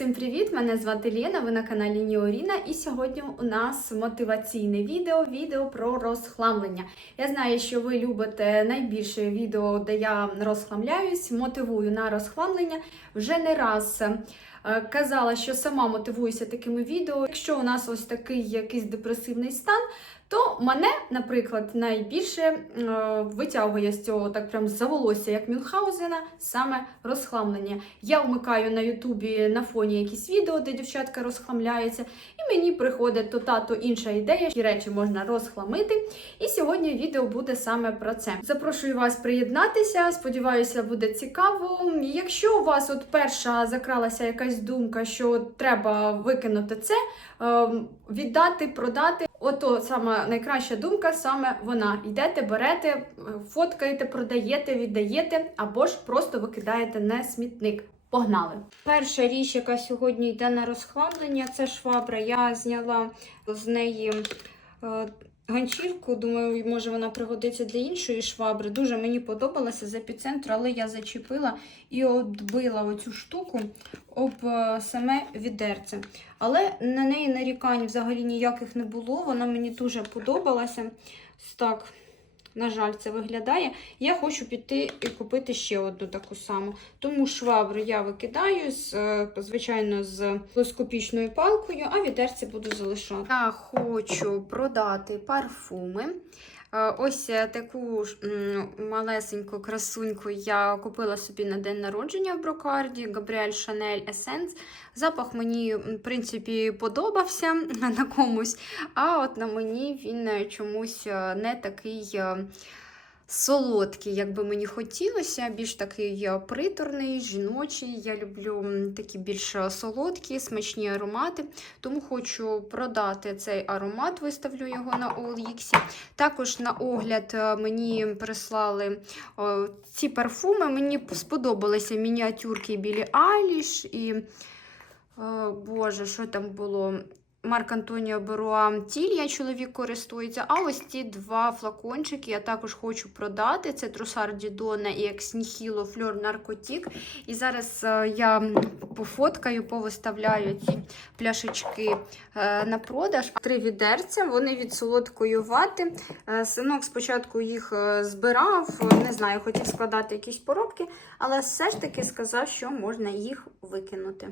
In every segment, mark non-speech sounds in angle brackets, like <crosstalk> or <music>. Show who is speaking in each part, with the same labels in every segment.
Speaker 1: Усім привіт! Мене звати Лена, ви на каналі Ніоріна, і сьогодні у нас мотиваційне відео відео про розхламлення. Я знаю, що ви любите найбільше відео, де я розхламляюсь, мотивую на розхламлення. Вже не раз е, казала, що сама мотивуюся такими відео. Якщо у нас ось такий якийсь депресивний стан, то мене, наприклад, найбільше е, витягує з цього так прям за волосся, як Мюнхгаузена, саме розхламлення. Я вмикаю на Ютубі на фоні якісь відео, де дівчатка розхламляється, і мені приходить то та, то інша ідея, які речі можна розхламити. І сьогодні відео буде саме про це. Запрошую вас приєднатися. Сподіваюся, буде цікаво. Якщо у вас от перша закралася якась думка, що треба викинути це, е, віддати, продати. Ото саме найкраща думка, саме вона. Йдете, берете, е, фоткаєте, продаєте, віддаєте або ж просто викидаєте на смітник. Погнали! Перша річ, яка сьогодні йде на розхламлення, це швабра. Я зняла з неї е, ганчірку. Думаю, може вона пригодиться для іншої швабри. Дуже мені подобалася з епіцентру, але я зачепила і оббила оцю штуку об е, саме відерце. Але на неї нарікань взагалі ніяких не було. Вона мені дуже подобалася. Так, на жаль, це виглядає. Я хочу піти і купити ще одну таку саму. Тому швабру я викидаю, з, е, звичайно, з лоскопічною палкою, а відерці буду залишати. Я хочу продати парфуми. Е, Ось е, таку малесеньку красуньку я купила собі на день народження в брокарді Gabrielle Chanel Essence. Запах мені, в принципі, подобався <laughs> на комусь, а от на мені він е, чомусь не такий. Е, Солодкий, як би мені хотілося, більш такий е, приторний, жіночий. Я люблю такі більш е, солодкі, смачні аромати. Тому хочу продати цей аромат, виставлю його на OLX. Також на огляд е, мені прислали о, ці парфуми. Мені сподобалися мініатюрки Білі Айліш і, о, Боже, що там було? Марк Антоніо Беруа Тілья чоловік користується. А ось ці два флакончики я також хочу продати. Це Трусар Дідона і Екс Ніхіло Фльор Наркотік. І зараз е, я пофоткаю, повиставляю ці пляшечки е, на продаж. Три відерця, вони від солодкої вати. Е, Синок спочатку їх збирав, не знаю, хотів складати якісь поробки, але все ж таки сказав, що можна їх викинути.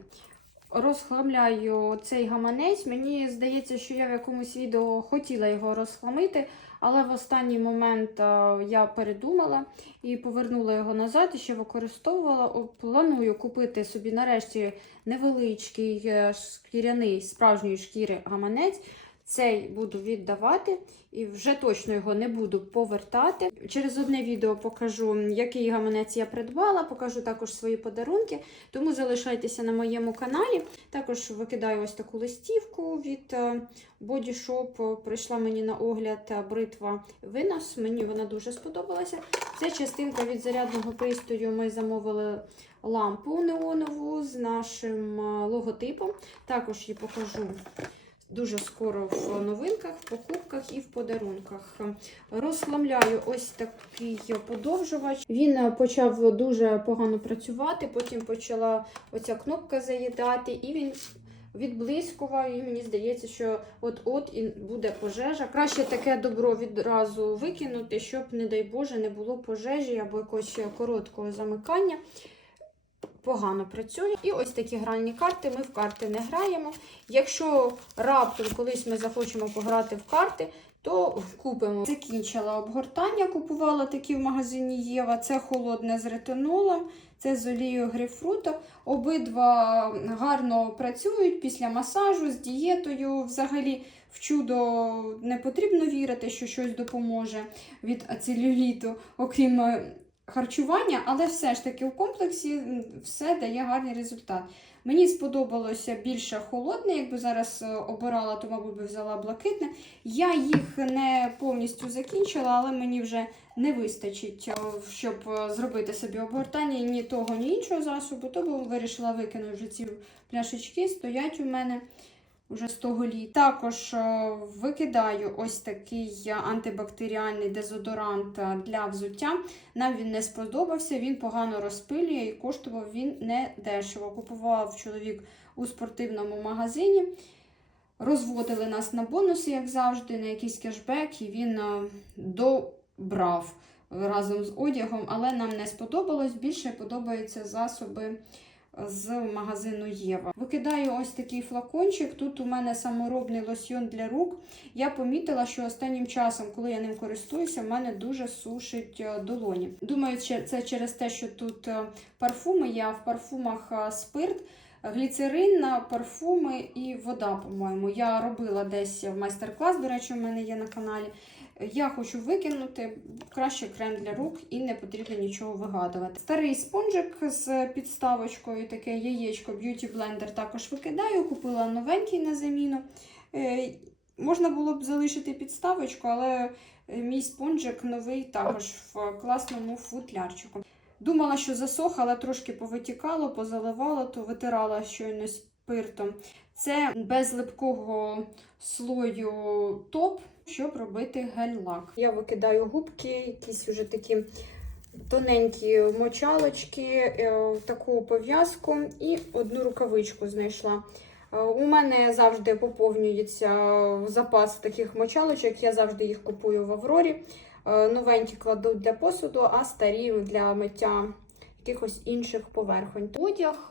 Speaker 1: Розхламляю цей гаманець. Мені здається, що я в якомусь відео хотіла його розхламити, але в останній момент е, я передумала і повернула його назад і ще використовувала. Планую купити собі нарешті невеличкий е, шкіряний справжньої шкіри гаманець. Цей буду віддавати і вже точно його не буду повертати. Через одне відео покажу, який гаманець я придбала, покажу також свої подарунки. Тому залишайтеся на моєму каналі. Також викидаю ось таку листівку від е, Body Shop. Прийшла мені на огляд бритва Винос. Мені вона дуже сподобалася. Це частинка від зарядного пристрою. Ми замовили лампу неонову з нашим е, логотипом. Також її покажу. Дуже скоро в новинках, в покупках і в подарунках. Розхламляю ось такий подовжувач. Він почав дуже погано працювати, потім почала оця кнопка заїдати, і він відблискував. І мені здається, що от-от і буде пожежа. Краще таке добро відразу викинути, щоб, не дай Боже, не було пожежі або якогось короткого замикання. Погано працює. І ось такі гральні карти. Ми в карти не граємо. Якщо раптом колись ми захочемо пограти в карти, то купимо. Закінчила обгортання, купувала такі в магазині Єва. Це холодне з ретинолом, це з олією грейпфруту. Обидва гарно працюють після масажу, з дієтою. Взагалі в чудо не потрібно вірити, що щось допоможе від ацелюліту, окрім е, харчування, але все ж таки в комплексі все дає гарний результат. Мені сподобалося більше холодне, якби зараз е, обирала, то, мабуть, би взяла блакитне. Я їх не повністю закінчила, але мені вже не вистачить, е, щоб е, зробити собі обгортання ні того, ні іншого засобу. Тому вирішила викинути вже ці пляшечки, стоять у мене. Уже з того літа. Також е, викидаю ось такий антибактеріальний дезодорант е, для взуття. Нам він не сподобався, він погано розпилює і коштував він не дешево. Купував чоловік у спортивному магазині. Розводили нас на бонуси, як завжди, на якийсь кешбек, і він е, добрав разом з одягом, але нам не сподобалось. Більше подобаються засоби з магазину Єва. Викидаю ось такий флакончик. Тут у мене саморобний лосьйон для рук. Я помітила, що останнім часом, коли я ним користуюся, в мене дуже сушить е, долоні. Думаю, це через те, що тут е, парфуми а в парфумах е, спирт. Гліцерин, парфуми і вода, по-моєму. Я робила десь майстер-клас, до речі, у мене є на каналі. Я хочу викинути краще крем для рук і не потрібно нічого вигадувати. Старий спонжик з підставочкою, таке яєчко Beauty Blender також викидаю. Купила новенький на заміну. Е, Можна було б залишити підставочку, але е, мій спонжик новий також в класному футлярчику. Думала, що засох, але трошки повитікало, позаливало, то витирала щойно спиртом. Це без липкого слою топ, щоб робити гель-лак. Я викидаю губки, якісь вже такі тоненькі мочалочки, е, таку пов'язку і одну рукавичку знайшла. Е, У мене завжди поповнюється запас таких мочалочок, я завжди їх купую в Аврорі. Е, Новенькі кладу для посуду, а старі для миття якихось інших поверхонь. Одяг.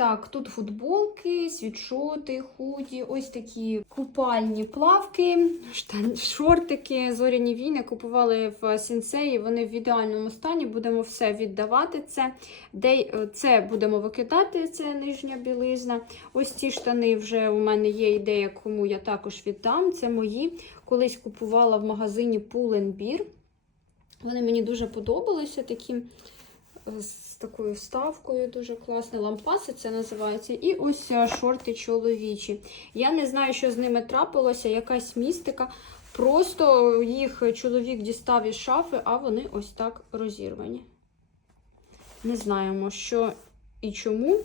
Speaker 1: Так, тут футболки, світшоти, худі, ось такі купальні плавки, штан, шортики, зоряні війни купували в сінсеї. Вони в ідеальному стані. Будемо все віддавати. Це де е, це будемо викидати. Це нижня білизна. Ось ці штани вже у мене є ідея, кому я також віддам. Це мої. Колись купувала в магазині Pull&Bear. Вони мені дуже подобалися. Такі з такою вставкою дуже класні. Лампаси це називається. І ось е, шорти чоловічі. Я не знаю, що з ними трапилося, якась містика. Просто їх чоловік дістав із шафи, а вони ось так розірвані. Не знаємо, що і чому.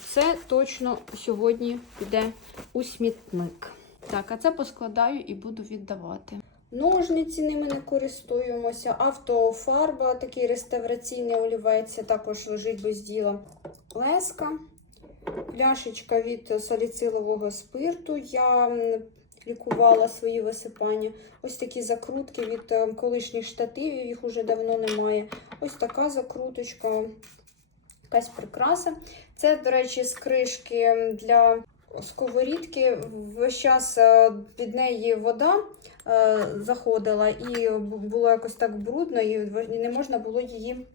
Speaker 1: Це точно сьогодні піде у смітник. Так, а це поскладаю і буду віддавати. Ножниці ними не користуємося. Автофарба, такий реставраційний олівець, також лежить без діла. Леска, пляшечка від саліцилового спирту. Я лікувала свої висипання. Ось такі закрутки від е, колишніх штативів, їх уже давно немає. Ось така закруточка, якась прикраса. Це, до речі, з кришки для сковорідки. Весь час е, від неї вода е, заходила, і було якось так брудно, і не можна було її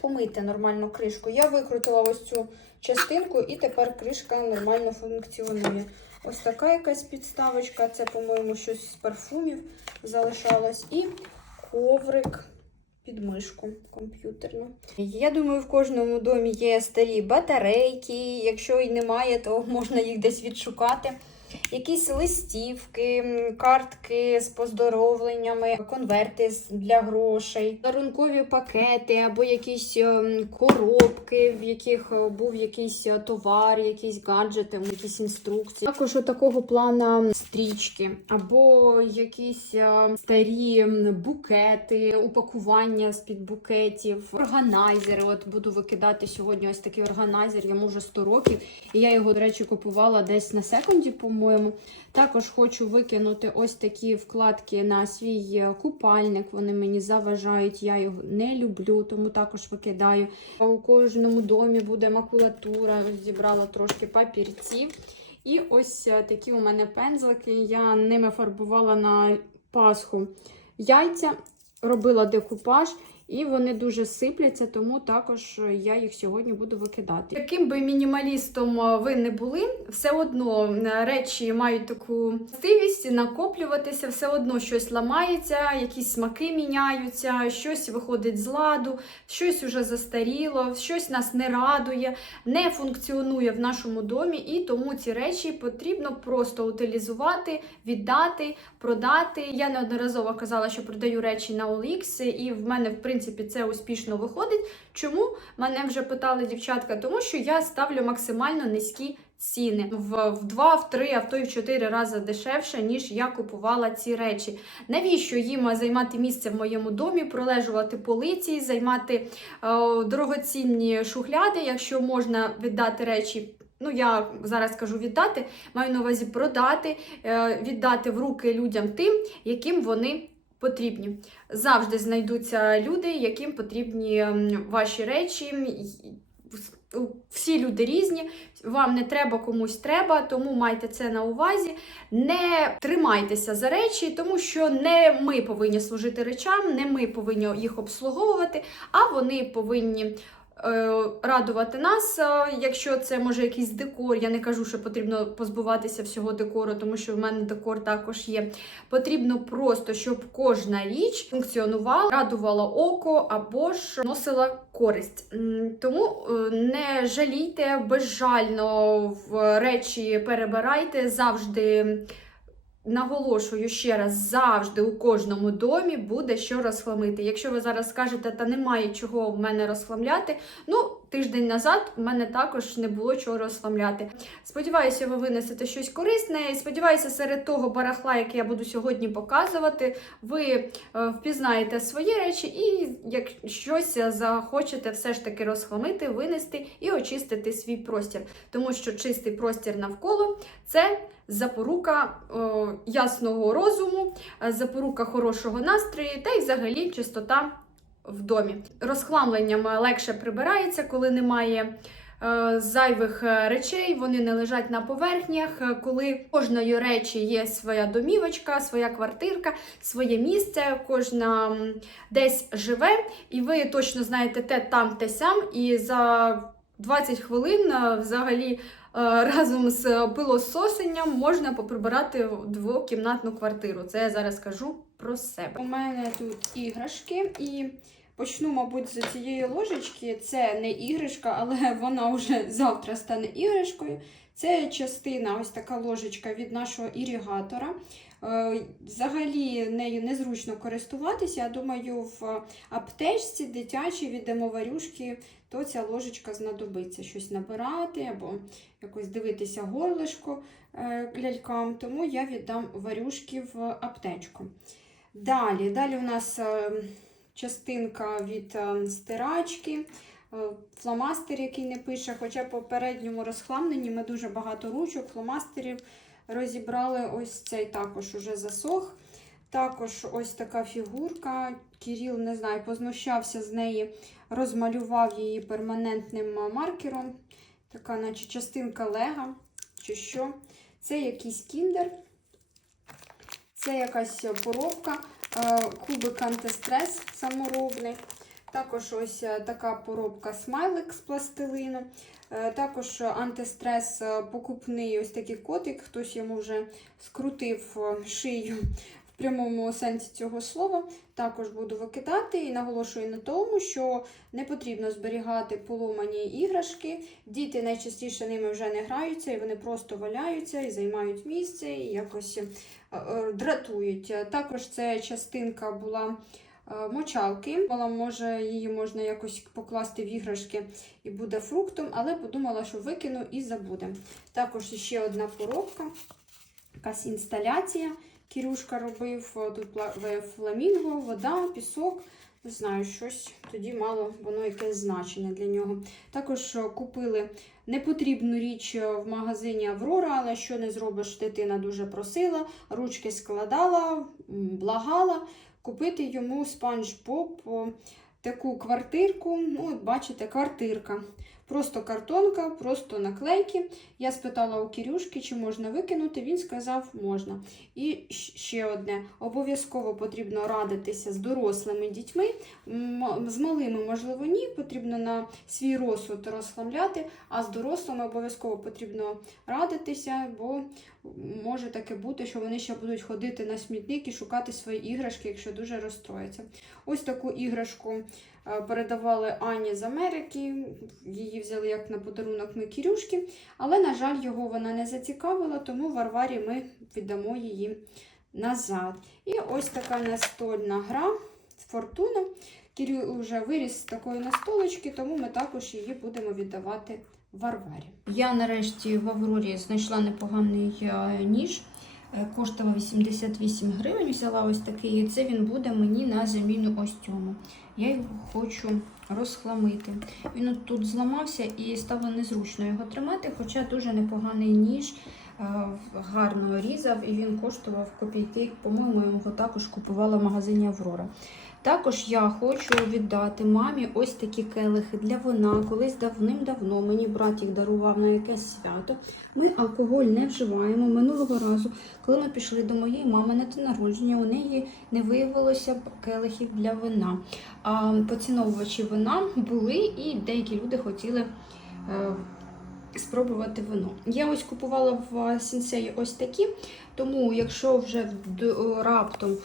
Speaker 1: помити нормально кришку. Я викрутила ось цю частинку, і тепер кришка нормально функціонує. Ось така якась підставочка, це, по-моєму, щось з парфумів залишалось. І коврик під мишку комп'ютерну. Я думаю, в кожному домі є старі батарейки. Якщо і немає, то <laughs> можна їх десь відшукати. Якісь листівки, картки з поздоровленнями, конверти для грошей, дарункові пакети або якісь ем, коробки, в яких е, був якийсь е, товар, якісь гаджети, якісь інструкції. Також такого плана стрічки, або якісь е, старі букети, упакування з-під букетів, органайзери. От буду викидати сьогодні ось такий органайзер, йому вже 100 років. І я його, до речі, купувала десь на секунді, по-моєму. Також хочу викинути ось такі вкладки на свій е, купальник. Вони мені заважають, я його не люблю, тому також викидаю. У кожному домі буде макулатура, зібрала трошки папірців. І ось е, такі у мене пензлики. Я ними фарбувала на Пасху яйця, робила декупаж. І вони дуже сипляться, тому також я їх сьогодні буду викидати. Яким би мінімалістом ви не були, все одно речі мають таку властивість накоплюватися, все одно щось ламається, якісь смаки міняються, щось виходить з ладу, щось уже застаріло, щось нас не радує, не функціонує в нашому домі, і тому ці речі потрібно просто утилізувати, віддати, продати. Я неодноразово казала, що продаю речі на OLX, і в мене, в принципі, це успішно виходить. Чому мене вже питали дівчатка? Тому що я ставлю максимально низькі ціни в, в два, в три, а в то й в чотири рази дешевше, ніж я купувала ці речі. Навіщо їм займати місце в моєму домі, пролежувати полиці, займати е, дорогоцінні шухляди, якщо можна віддати речі. Ну, я зараз кажу віддати, маю на увазі продати, е, віддати в руки людям тим, яким вони потрібні. Завжди знайдуться люди, яким потрібні ваші речі. Всі люди різні, вам не треба комусь треба, тому майте це на увазі. Не тримайтеся за речі, тому що не ми повинні служити речам, не ми повинні їх обслуговувати, а вони повинні радувати нас. Е, Якщо це може якийсь декор, я не кажу, що потрібно позбуватися всього декору, тому що в мене декор також є. Потрібно просто, щоб кожна річ функціонувала, радувала око або ж носила користь. Тому е, не жалійте безжально в речі перебирайте завжди. Наголошую ще раз, завжди у кожному домі буде що розхламити. Якщо ви зараз скажете, та немає чого в мене розхламляти, ну, тиждень назад в мене також не було чого розхламляти. Сподіваюся, ви винесете щось корисне. І сподіваюся, серед того барахла, яке я буду сьогодні показувати, ви е, впізнаєте свої речі, і як щось захочете все ж таки розхламити, винести і очистити свій простір. Тому що чистий простір навколо це запорука о, ясного розуму, е, запорука хорошого настрою та й взагалі чистота в домі. Розхламленням легше прибирається, коли немає. е, Зайвих е, речей вони не лежать на поверхнях, е, коли кожної речі є своя домівочка, своя квартирка, своє місце, кожна десь живе, і ви точно знаєте те там, те сям, і за 20 хвилин взагалі разом з пилососенням можна поприбирати двокімнатну квартиру. Це я зараз кажу про себе. У мене тут іграшки і. Почну, мабуть, з цієї ложечки. Це не іграшка, але <laughs> вона вже завтра стане іграшкою. Це частина, ось така ложечка від нашого іригатора. Е, Взагалі нею незручно користуватися. Я думаю, в аптечці дитячій віддамо варюшки, то ця ложечка знадобиться щось набирати або якось дивитися горлишко е, лялькам. Тому я віддам варюшки в аптечку. Далі, далі у нас е, частинка від стирачки. Фломастер, який не пише, хоча по попередньому розхламленні ми дуже багато ручок, фломастерів розібрали. Ось цей також уже засох. Також ось така фігурка. Кіріл, не знаю, познущався з неї, розмалював її перманентним маркером. Така, наче частинка лега чи що. Це якийсь кіндер. Це якась поробка, кубик антистрес саморобний. Також ось така поробка смайлик з пластилину. Е, Також антистрес е, покупний ось такий котик. Хтось йому вже скрутив е, шию в прямому сенсі цього слова. Також буду викидати і наголошую на тому, що не потрібно зберігати поломані іграшки. Діти найчастіше ними вже не граються, і вони просто валяються і займають місце, і якось дратують. Також це частинка була мочалки. Думала, може, її можна якось покласти в іграшки і буде фруктом, але подумала, що викину і забудемо. Також ще одна поробка, якась інсталяція. Кірюшка робив тут фламінго, вода, пісок. Не знаю, щось тоді мало воно якесь значення для нього. Також е, купили непотрібну річ е, в магазині Аврора, але що не зробиш, дитина дуже просила, ручки складала, благала купити йому спанч Боб таку квартирку. Ну, бачите, квартирка. Просто картонка, просто наклейки. Я спитала у Кірюшки, чи можна викинути. Він сказав, можна. І ще одне: обов'язково потрібно радитися з дорослими дітьми. З малими, можливо, ні. Потрібно на свій розсуд розхламляти, а з дорослими обов'язково потрібно радитися, бо може таке бути, що вони ще будуть ходити на смітник і шукати свої іграшки, якщо дуже розстрояться. Ось таку іграшку передавали Ані з Америки. Її взяли як на подарунок ми Кірюшки, але, на жаль, його вона не зацікавила, тому Варварі ми віддамо її назад. І ось така настольна гра Фортуна. Кірю вже виріс з такої настолочки, тому ми також її будемо віддавати Варварі. Я нарешті в Аврорі знайшла непоганий е, ніж. Е, Коштував 88 гривень. Взяла ось такий. І це він буде мені на заміну ось цьому. Я його хочу розхламити. Він от тут зламався і стало незручно його тримати, хоча дуже непоганий ніж. е, Гарно різав і він коштував копійки. По-моєму, його також купувала в магазині Аврора. Також я хочу віддати мамі ось такі келихи для вина. Колись давним-давно мені брат їх дарував на якесь свято. Ми алкоголь не вживаємо. Минулого разу, коли ми пішли до моєї мами на день народження, у неї не виявилося келихів для вина. А поціновувачі вина були, і деякі люди хотіли. Спробувати вино. Я ось купувала в сінсеї ось такі, тому якщо вже раптом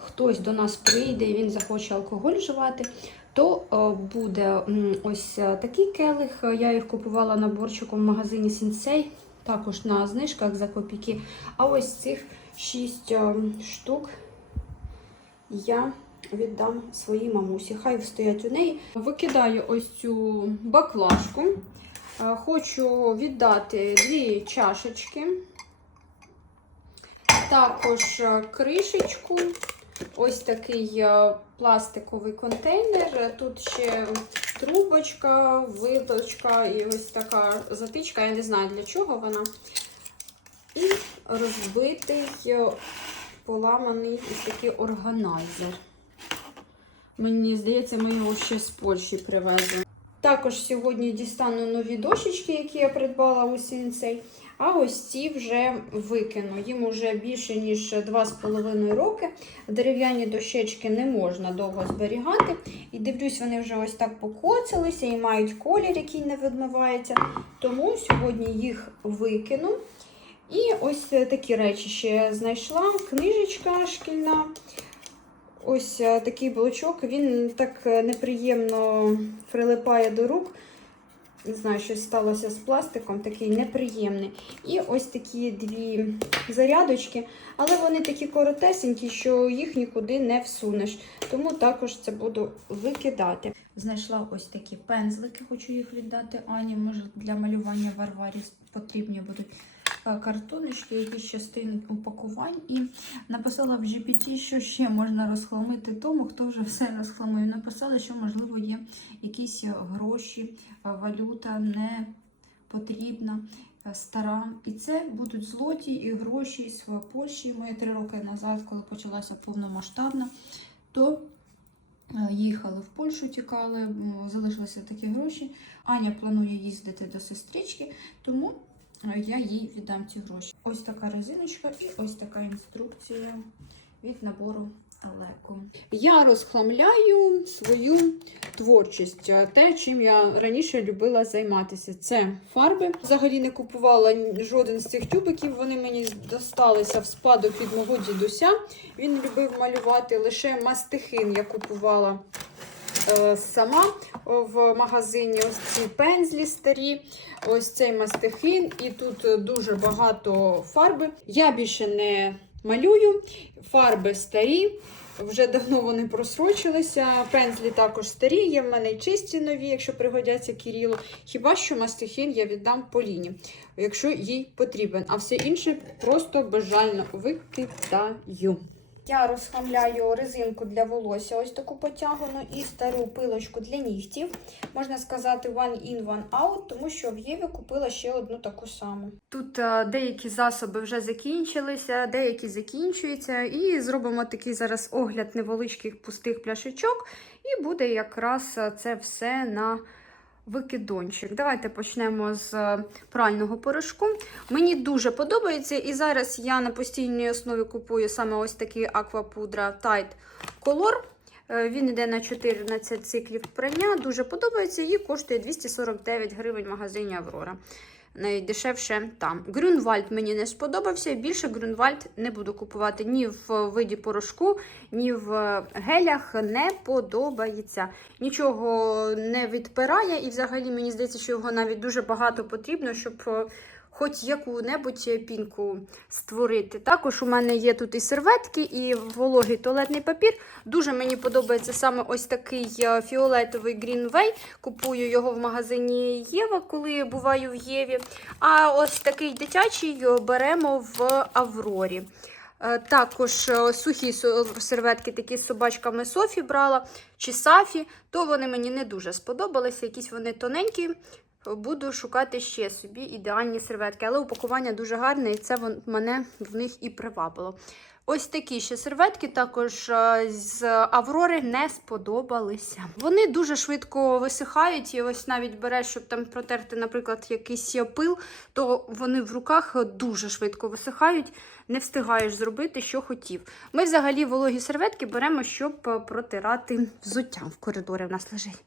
Speaker 1: хтось до нас прийде і він захоче алкоголь вживати, то е, буде ось е, такий келих. Я їх купувала наборчиком в магазині Сінсей, також на знижках за копійки. А ось цих 6 штук я віддам своїй мамусі. Хай стоять у неї. Викидаю ось цю баклажку. Е, Хочу віддати дві чашечки, також е, кришечку, ось такий е, пластиковий контейнер. Тут ще трубочка, виточка і ось така затичка, я не знаю для чого вона. І розбитий поламаний ось такий органайзер. Мені здається, ми його ще з Польщі привезли. Також сьогодні дістану нові дощечки, які я придбала у Сінцей. А ось ці вже викину. Їм вже більше, ніж 2,5 роки. Дерев'яні дощечки не можна довго зберігати. І дивлюсь, вони вже ось так покоцалися і мають колір, який не відмивається. Тому сьогодні їх викину. І ось такі речі ще знайшла. Книжечка шкільна. Ось е, такий блочок, він так е, неприємно прилипає до рук. Не знаю, щось сталося з пластиком, такий неприємний. І ось такі дві зарядочки, але вони такі коротесенькі, що їх нікуди не всунеш. Тому також це буду викидати. Знайшла ось такі пензлики, хочу їх віддати Ані. Може для малювання Варварі потрібні будуть картоночки, якісь частини упакувань. І написала в GPT, що ще можна розхламити тому, хто вже все розхламив. Написала, що, можливо, є якісь е, гроші, е, валюта не потрібна, е, стара. І це будуть злоті і гроші з Польщі. Ми три роки назад, коли почалася повномасштабна, то е, їхали в Польщу, тікали, залишилися такі гроші. Аня планує їздити до сестрички, тому е, я їй віддам ці гроші. Ось така резиночка і ось така інструкція від набору Алеко. Я розхламляю свою творчість, е, те, чим я раніше любила займатися. Це фарби. Взагалі не купувала жоден з цих тюбиків. Вони мені досталися в спадок від мого дідуся. Він любив малювати лише мастихин. Я купувала сама в магазині. Ось ці пензлі старі, ось цей мастихин, і тут е, дуже багато фарби. Я більше не малюю, фарби старі. Вже давно вони просрочилися. Пензлі також старі, є в мене й чисті нові, якщо пригодяться Кірілу. Хіба що мастихін я віддам Поліні, якщо їй потрібен. А все інше просто безжально викидаю. Я розхламляю резинку для волосся, ось таку потягну, і стару пилочку для нігтів. Можна сказати, one in, one out, тому що в Єві купила ще одну таку саму. Тут е, деякі засоби вже закінчилися, деякі закінчуються. І зробимо такий зараз огляд невеличких пустих пляшечок, і буде якраз е, це все на викидончик. Давайте почнемо з е, прального порошку. Мені дуже подобається, і зараз я на постійній основі купую саме ось такий аквапудра Tide Color. Е, Він йде на 14 циклів прання. Дуже подобається і коштує 249 гривень в магазині Аврора. Найдешевше там. Грюнвальд мені не сподобався. Більше Грюнвальд не буду купувати ні в виді порошку, ні в гелях. Не подобається. Нічого не відпирає, і взагалі мені здається, що його навіть дуже багато потрібно, щоб е, хоч яку-небудь пінку створити. Також у мене є тут і серветки, і вологий туалетний папір. Дуже мені подобається саме ось такий е, фіолетовий Greenway. Купую його в магазині Єва, коли буваю в Єві. А ось такий дитячий е, беремо в Аврорі. Е, Також е, сухі серветки такі з собачками Софі брала чи Сафі, то вони мені не дуже сподобалися. Якісь вони тоненькі. Буду шукати ще собі ідеальні серветки, але упакування дуже гарне, і це мене в них і привабило. Ось такі ще серветки також е, з Аврори не сподобалися. Вони дуже швидко висихають, і ось навіть береш, щоб там протерти, наприклад, якийсь пил, то вони в руках дуже швидко висихають, не встигаєш зробити, що хотів. Ми взагалі вологі серветки беремо, щоб е, протирати взуття в коридорі. В нас лежить.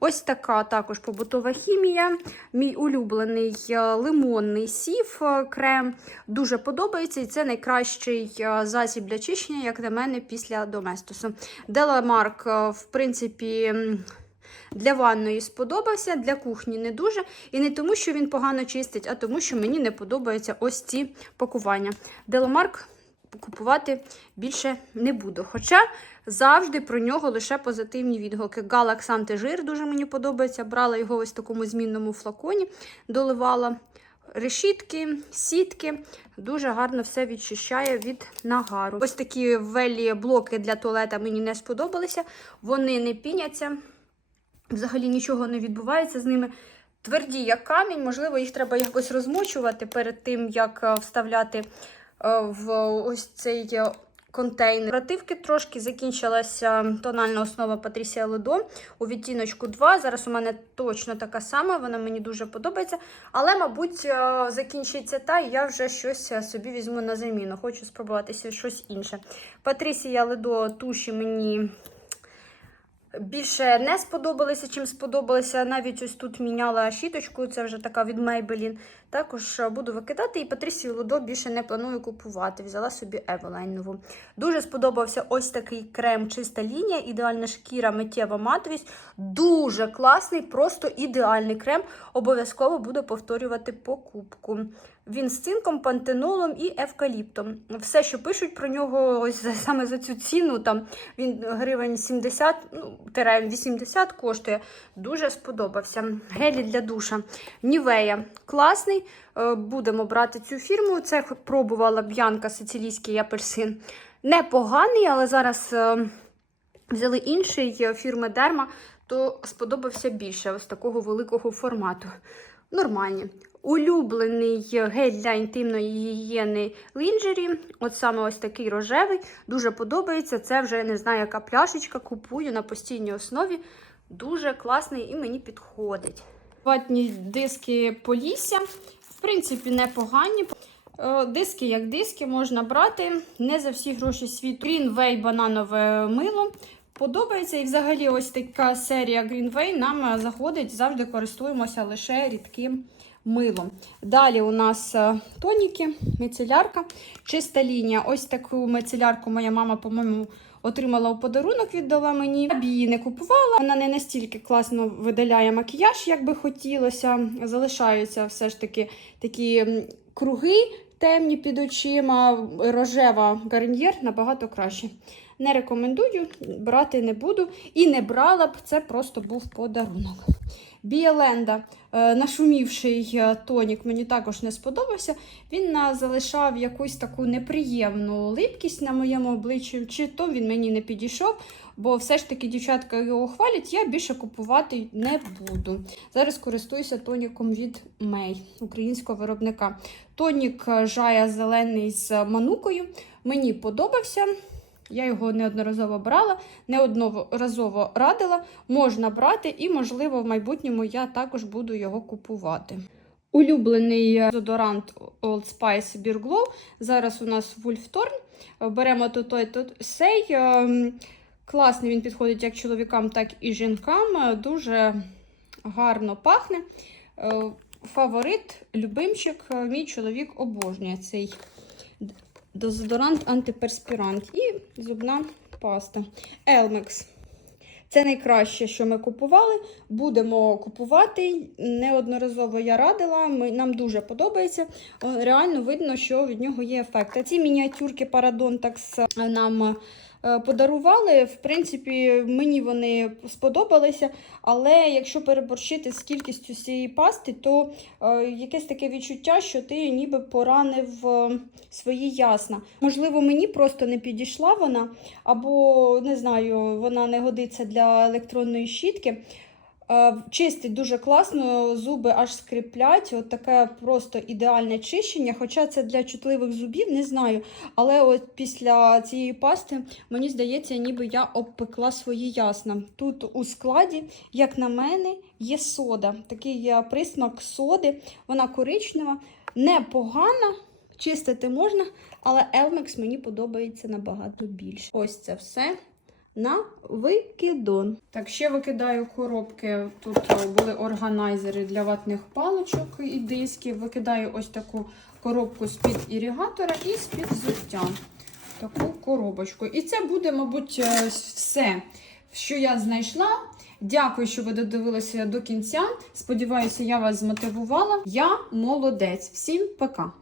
Speaker 1: Ось така також побутова хімія. Мій улюблений е, лимонний сів е, крем. Дуже подобається, і це найкращий засіб для чищення, як на мене, після доместосу. Деламарк, в принципі. Для ванної сподобався, для кухні не дуже. І не тому, що він погано чистить, а тому, що мені не подобаються ось ці пакування. Деламарк купувати більше не буду. Хоча завжди про нього лише позитивні відгуки. Галакс антижир дуже мені подобається. Брала його ось в такому змінному флаконі, доливала решітки, сітки. Дуже гарно все відчищає від нагару. Ось такі велі блоки для туалета мені не сподобалися. Вони не піняться. Взагалі нічого не відбувається з ними. Тверді, як камінь, можливо, їх треба якось розмочувати перед тим, як е, вставляти е, в ось цей е, контейнер. Бративки трошки закінчилася тональна основа Patricia Ледо у відтіночку 2. Зараз у мене точно така сама, вона мені дуже подобається. Але, мабуть, закінчиться та, і я вже щось собі візьму на заміну. Хочу спробуватися щось інше. Patricia Ледо туші мені більше не сподобалися, чим сподобалися. Навіть ось тут міняла щіточку, це вже така від Maybelline. Також е, буду викидати і Патрісію Лудо більше не планую купувати. Взяла собі Eveline нову. Дуже сподобався ось такий крем чиста лінія, ідеальна шкіра, миттєва матовість. Дуже класний, просто ідеальний крем. Обов'язково буду повторювати покупку. Він з цинком, пантенолом і евкаліптом. Все, що пишуть про нього, ось саме за цю ціну, там він гривень 70, ну, тире 80 коштує. Дуже сподобався. Гелі для душа. Нівея класний. Е, Будемо брати цю фірму. Це пробувала б'янка сицилійський апельсин. Непоганий, але зараз е, взяли інший е, фірми Дерма, то сподобався більше ось такого великого формату. Нормальні. Улюблений гель для інтимної гігієни лінджері. От саме ось такий рожевий. Дуже подобається. Це вже не знаю, яка пляшечка. Купую на постійній основі. Дуже класний і мені підходить. Ватні диски Полісся. В принципі, непогані. Е, Диски як диски можна брати. Не за всі гроші світу. Greenway бананове мило. Подобається і взагалі ось така серія Greenway нам заходить, завжди користуємося лише рідким милом. Далі у нас е, тоніки, мицелярка, чиста лінія. Ось таку мицелярку моя мама, по-моєму, отримала у подарунок, віддала мені. Я б її не купувала. Вона не настільки класно видаляє макіяж, як би хотілося. Залишаються все ж таки такі круги темні під очима. Рожева гарньєр набагато краще. Не рекомендую, брати не буду. І не брала б, це просто був подарунок. Біоленда, е, нашумівший е, тонік, мені також не сподобався. Він залишав якусь таку неприємну липкість на моєму обличчі, чи то він мені не підійшов, бо все ж таки дівчатка його хвалять, я більше купувати не буду. Зараз користуюся тоніком від Мей, українського виробника. Тонік е, жая зелений з манукою. Мені подобався. Я його неодноразово брала, неодноразово радила. Можна брати, і, можливо, в майбутньому я також буду його купувати. Улюблений е, дезодорант Old Spice Beer Glow. Зараз у нас Wolf Thorn. Е, Беремо тут той тут сей. Ем, Класний він підходить як чоловікам, так і жінкам. Е, Дуже гарно пахне. Е, Фаворит, любимчик, мій чоловік обожнює цей дезодорант, антиперспірант і зубна паста. Елмекс. Це найкраще, що ми купували. Будемо купувати. Неодноразово я радила. Ми, нам дуже подобається. Реально видно, що від нього є ефект. А ці мініатюрки Парадонтакс нам подарували. В принципі, мені вони сподобалися. Але якщо переборщити з кількістю цієї пасти, то е, якесь таке відчуття, що ти ніби поранив е, свої ясна. Можливо, мені просто не підійшла вона, або не знаю, вона не годиться для електронної щітки. Е, Чистить дуже класно, зуби аж скріплять. От таке просто ідеальне чищення. Хоча це для чутливих зубів, не знаю. Але от після цієї пасти мені здається, ніби я обпекла свої ясна. Тут у складі, як на мене, є сода. Такий присмак соди. Вона коричнева, непогана. Чистити можна, але Elmex мені подобається набагато більше. Ось це все на викидон. Так, ще викидаю коробки. Тут е, були органайзери для ватних паличок і дисків. Викидаю ось таку коробку з-під іригатора і з-під взуття. Таку коробочку. І це буде, мабуть, е, все, що я знайшла. Дякую, що ви додивилися до кінця. Сподіваюся, я вас змотивувала. Я молодець. Всім пока!